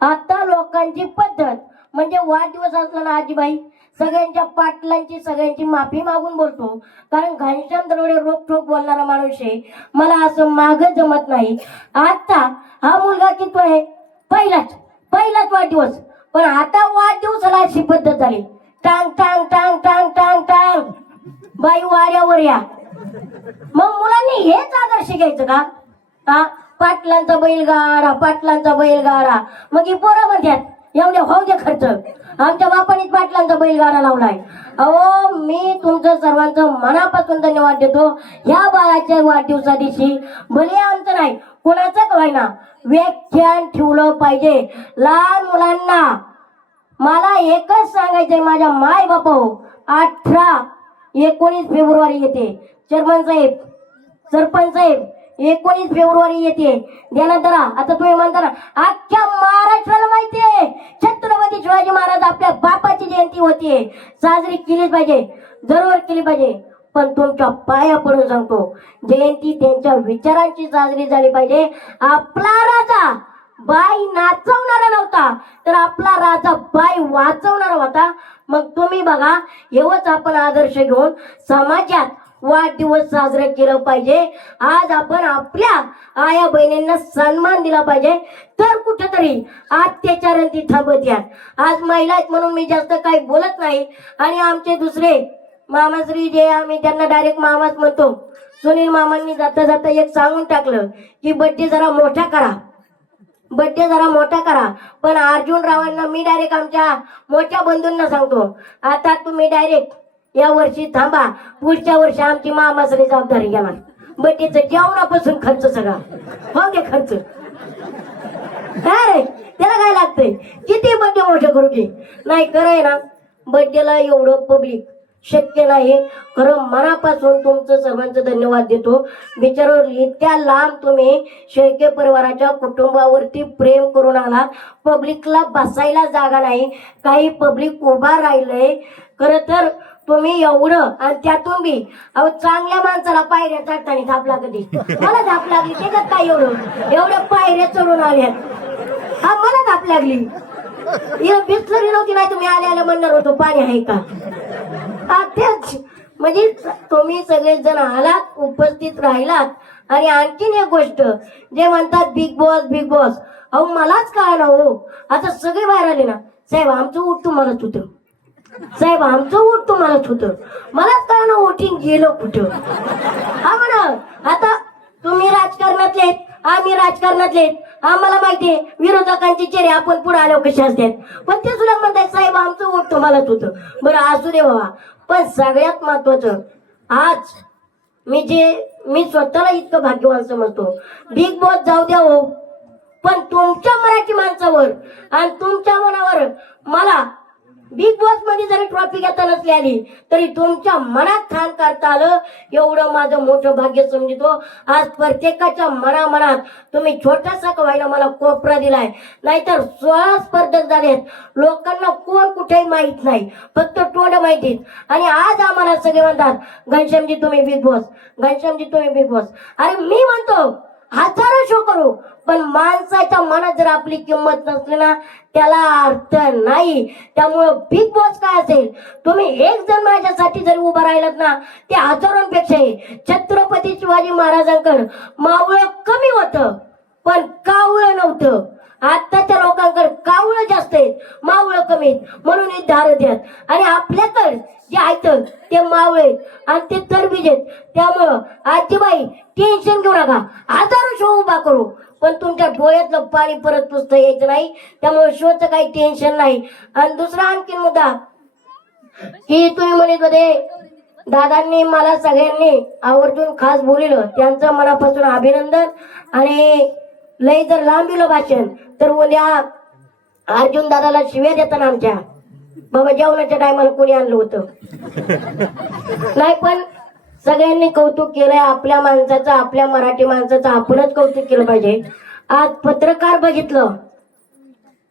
आता लोकांची पद्धत म्हणजे वाढदिवस असला ना आजीबाई सगळ्यांच्या पाटलांची सगळ्यांची माफी मागून बोलतो. कारण घनश्याम दरोडे रोखोक बोलणारा माणूस आहे. मला असं माग जमत नाही. आता हा मुलगा किती आहे? पहिलाच पहिलाच वाढदिवस. पण आता वाढदिवसाला अशी पद्धत झाली. टांग टांग टांग टांग टांग टांग. बाई वाड्यावर या. मग मुलांनी हेच आदर्श घ्यायचं का? हा? पाटलांचा बैलगाडा पाटलांचा बैलगाडा. मग ही पोरं म्हणतात एवढे होऊ दे खर्च. आमच्या बापानेच पाटलांचा बैलगाडा लावलाय. अहो मी तुमचं सर्वांचं मनापासून धन्यवाद देतो. ह्या बाळाच्या वाढदिवसा दिवशी भले आमचं नाही कुणाचं कवायना व्याख्यान ठेवलं पाहिजे. लहान मुलांना मला एकच सांगायचंय माझ्या माय बापा अठरा एकोणीस फेब्रुवारी येते. चेअरमन साहेब सरपंच साहेब एकोणीस फेब्रुवारी येते. त्यानंतर आता तुम्ही म्हणता अख्ख्या महाराष्ट्राला माहितीये छत्रपती शिवाजी महाराज आपल्या बापाची जयंती होतीये साजरी केलीच पाहिजे. जरूर केली पाहिजे. पण तुमच्या पाया पडून सांगतो जयंती त्यांच्या विचारांची साजरी झाली पाहिजे. आपला राजा बाई नाचवणारा नव्हता. तर आपला राजा बाई वाचवणारा होता. मग तुम्ही बघा एवढंच आपण आदर्श घेऊन समाजात वाढदिवस साजरा केला पाहिजे. आज आपण आपल्या आया बहिणींना सन्मान दिला पाहिजे. तर कुठेतरी अत्याचार ती थांबत यात. आज महिला आहेत म्हणून मी जास्त काही बोलत नाही. आणि आमचे दुसरे मामाश्री जे आम्ही त्यांना डायरेक्ट मामाच म्हणतो. सुनील मामांनी जाता जाता एक सांगून टाकलं की बड्डे जरा मोठा करा. बड्डे जरा मोठा करा. पण अर्जुन रावांना मी डायरेक्ट आमच्या मोठ्या बंधूंना सांगतो. आता तुम्ही डायरेक्ट या वर्षी थांबा. पुढच्या वर्षी आमची मामासरी जबाबदारी घेणार. बड्डेचं जेवणापासून खर्च सगळा. हो गे खर्च? काय रे त्याला काय लागतंय? किती बड्डे मोठे करू की? नाही खरंय ना बड्डेला एवढं पब्लिक शक्य नाही. खरं मनापासून तुमचं सर्वांचं धन्यवाद देतो. बिचारो इतक्या लांब तुम्ही शेळके परिवाराच्या कुटुंबावरती प्रेम करून आला. पब्लिकला बसायला जागा नाही. काही पब्लिक उभा राहिलंय. खरं तर तुम्ही एवढं आणि त्यातून बी. अहो चांगल्या माणसाला पायऱ्या चढताना धाप लागली मला धाप लागली त्याच्यात काय एवढं? एवढ्या पायऱ्या चढून आल्या हा मला धाप लागली. बिस्लरी नव्हती नाही तुम्ही आले आले म्हणणार होतो पाणी आहे का? तेच. म्हणजे तुम्ही सगळेजण आलात उपस्थित राहिलात. आणि आणखीन एक गोष्ट जे म्हणतात बिग बॉस बिग बॉस अहो मलाच काय ना हो. आता सगळे बाहेर आले ना. साहेब आमचं उठ तुम्हालाच होतं साहेब आमचं वोट तुम्हालाच होत मलाच काय ना वोटिंग गेलो कुठं. हा म्हणा. आता तुम्ही राजकारणातले आहेत, आम्ही राजकारणातले आहेत. आम्हाला माहितीये विरोधकांचे चेहरे आपण पुढे आल्यावर कसे असतात. पण ते सुद्धा म्हणतात साहेब आमचं वोट तुम्हालाच होतं बरं असू दे बाबा. पण सगळ्यात महत्वाचं आज मी जे मी स्वतःला इतकं भाग्यवान समजतो. बिग बॉस जाऊ द्या हो. पण तुमच्या मराठी माणसावर आणि तुमच्या मनावर मला बिग बॉसमध्ये जरी ट्रॉफी घेता नसली आली तरी तुमच्या मनात ठाण करता आलं. एवढं माझं मोठं भाग्य समजतो आज प्रत्येकाच्या मनामनात तुम्ही छोटासा का व्हायला मला कोपरा दिलाय. नाहीतर सोळा स्पर्धक झालेत. लोकांना कोण कुठेही माहीत नाही. फक्त तोंड माहितीत आणि आज आम्हाला सगळे म्हणतात घनश्यामजी तुम्ही बिग बॉस घनश्यामजी तुम्ही बिग बॉस अरे मी म्हणतो हजारो करू. पण माणसाच्या मनात जर आपली किंमत नसली ना त्याला अर्थ नाही. त्यामुळं बिग बॉस काय असेल? तुम्ही एक जण माझ्यासाठी जरी उभा राहिलात ना ते हजारोंपेक्षा आहे छत्रपती शिवाजी महाराजांकडे मावळं कमी होतं. पण कावळं नव्हतं. आत्ताच्या लोकांकडे कावळं जास्त आहेत. मावळं कमी आहेत. म्हणून हे धार द्यात आणि आपल्याकडे जे आहेत ते मावळे आणि ते तरबीज आहेत. त्यामुळं आजीबाई टेन्शन घेऊ नका. आजार शो उभा करू. पण तुमच्या डोळ्यातलं पाणी परत पुसतं यायचं नाही. त्यामुळे शोचं काही टेन्शन नाही. आणि दुसरा आणखीन मुद्दा. की तुम्ही म्हणत होते दादांनी मला सगळ्यांनी आवर्जून खास बोलिलं. त्यांचं मनापासून अभिनंदन. आणि लय जर लांबिलं भाषण तर उद्या अर्जुन दादाला शिव्या देताना आमच्या. बाबा जेवणाच्या टायमाला कोणी आणलं होतं? नाही पण सगळ्यांनी कौतुक केलंय आपल्या माणसाचं आपल्या मराठी माणसाचं आपणच कौतुक केलं पाहिजे. आज पत्रकार बघितलं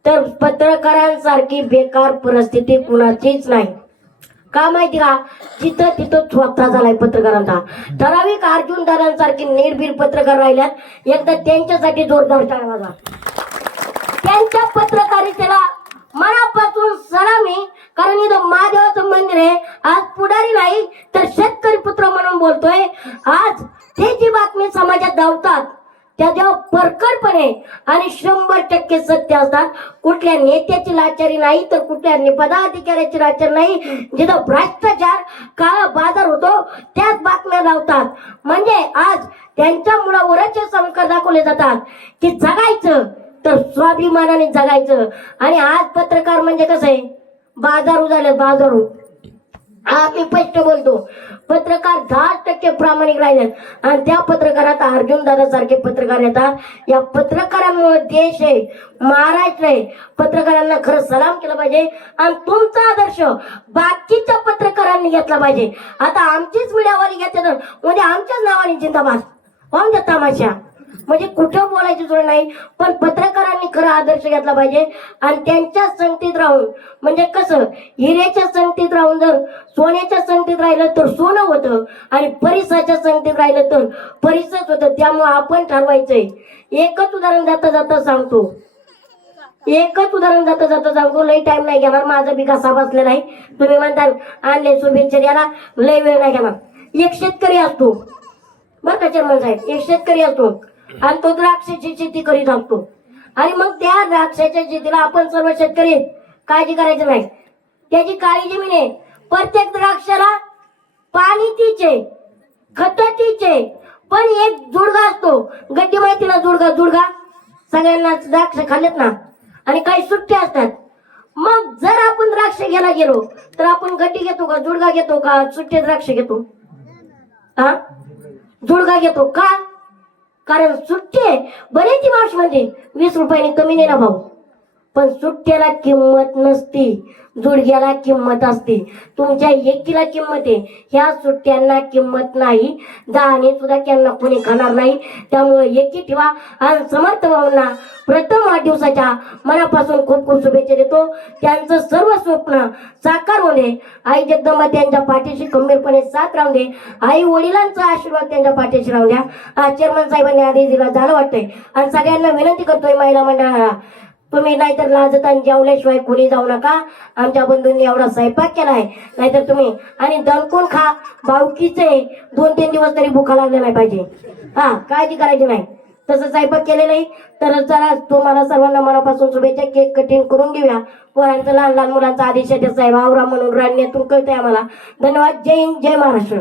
तर पत्रकारांसारखी बेकार परिस्थिती कुणाचीच नाही. का माहिती का? तिथं तिथं स्वतः झालाय पत्रकारांचा. ठराविक अर्जुन दादांसारखे निर्भीड पत्रकार राहिल्यात एकदा त्यांच्यासाठी जोरदार टाळ त्यांच्या पत्रकारितेला मनापासून सलामी कारण इथं महादेवाचं मंदिर आहे आज पुढारी नाही तर शेतकरी पुत्र म्हणून बोलतोय. आज ते जी बातमी समाजात धावतात. त्या जेव्हा परकडपणे आणि शंभर टक्के सत्य असतात. कुठल्या नेत्याची लाचारी नाही तर कुठल्या पदाधिकाऱ्याची लाचारी नाही. जिथं भ्रष्टाचार काळा बाजार होतो त्याच बातम्या लावतात म्हणजे आज त्यांच्या मुलावरच संकट दाखवले जातात. की जगायचं तर स्वाभिमानाने जगायचं. आणि आज पत्रकार म्हणजे कसं आहे? बाजारू झाले बाजारू. हा मी स्पष्ट बोलतो. पत्रकार दहा टक्के प्रामाणिक राहिले. आणि त्या पत्रकारात अर्जुन दादा सारखे पत्रकार येतात. या पत्रकारांमुळे देश आहे महाराष्ट्र आहे. पत्रकारांना खरं सलाम केला पाहिजे. आणि तुमचा आदर्श बाकीच्या पत्रकारांनी घेतला पाहिजे. आता आमचीच मीडियावाली घेते तर म्हणजे आमच्याच नावाने जिंदाबाद. होऊन द्या तमाशा. म्हणजे कुठं बोलायची सोय नाही पण पत्रकारांनी खरा आदर्श घेतला पाहिजे आणि त्यांच्या संगतीत राहून म्हणजे कसं हिऱ्याच्या संगतीत राहून जर सोन्याच्या संगतीत राहिलं तर सोनं होतं आणि परिसाच्या संगतीत राहिलं तर परिसच होतं. त्यामुळे आपण ठरवायचंय. एकच उदाहरण जाता जाता सांगतो. एकच उदाहरण जाता जाता सांगतो. लई टाइम नाही घेणार. माझा बी घसा बसलेला नाही तुम्ही म्हणता आणले शुभेच्छा याला लय वेळ नाही घेणार. एक शेतकरी असतो. बरं का चेअरमन साहेब? एक शेतकरी असतो. आणि तो द्राक्षाची शेती करीत असतो. आणि मग त्या द्राक्षाच्या शेतीला आपण सर्व शेतकरी काळजी करायची नाही. त्याची काळी जमीन आहे. प्रत्येक द्राक्षाला पाणी तिचे खत तिचे. पण एक जुडगा असतो. गड्डी माहिती ना जुडगा जुडगा सगळ्यांना द्राक्ष खाल्लेत ना. आणि काही सुट्टे असतात. मग जर आपण द्राक्ष घ्यायला गेलो तर आपण गड्डी घेतो का जुडगा घेतो का सुट्टे द्राक्ष घेतो? हा? जुडगा घेतो का? कारण सुट्टे बरेच मावशी म्हणजे वीस रुपयाने कमी नाही ना भाऊ. पण सुट्ट्याला किंमत नसती जुडग्याला किंमत असते. तुमच्या एकीला किंमत आहे. ह्या सुट्ट्यांना किंमत नाही. दहाने सुद्धा त्यांना कोणी खाणार नाही. त्यामुळे एकी ठेवा आणि समर्थ भाऊंना प्रथम वाढदिवसाच्या मनापासून खूप खूप शुभेच्छा देतो. त्यांचं सर्व स्वप्न साकार होऊ दे. आई जगदंबा त्यांच्या पाठीशी खंबीरपणे साथ राहून दे. आई वडिलांचा आशीर्वाद त्यांच्या पाठीशी राहू द्या. आज चेअरमन साहेबांनी आदेश दिला झालं वाटतंय. आणि सगळ्यांना विनंती करतोय महिला मंडळाला. तुम्ही नाहीतर लाजत आणि जेवल्याशिवाय कुणी जाऊ नका. आमच्या बंधूंनी एवढा स्वयंपाक केलाय नाहीतर तुम्ही आणि दणकून खा. भावकीचे दोन तीन दिवस तरी भुका लागले नाही पाहिजे. हा काळजी करायची नाही. तसं स्वयंपाक केले नाही. तर जरा तुम्हाला सर्वांना मनापासून शुभेच्छा. केक कटिंग करून घेऊया. पोरांचं लहान लहान मुलांचा आदेश आहे साहेब आवरा म्हणून राण्यातून कळतंय आम्हाला. धन्यवाद. जय हिंद जय महाराष्ट्र.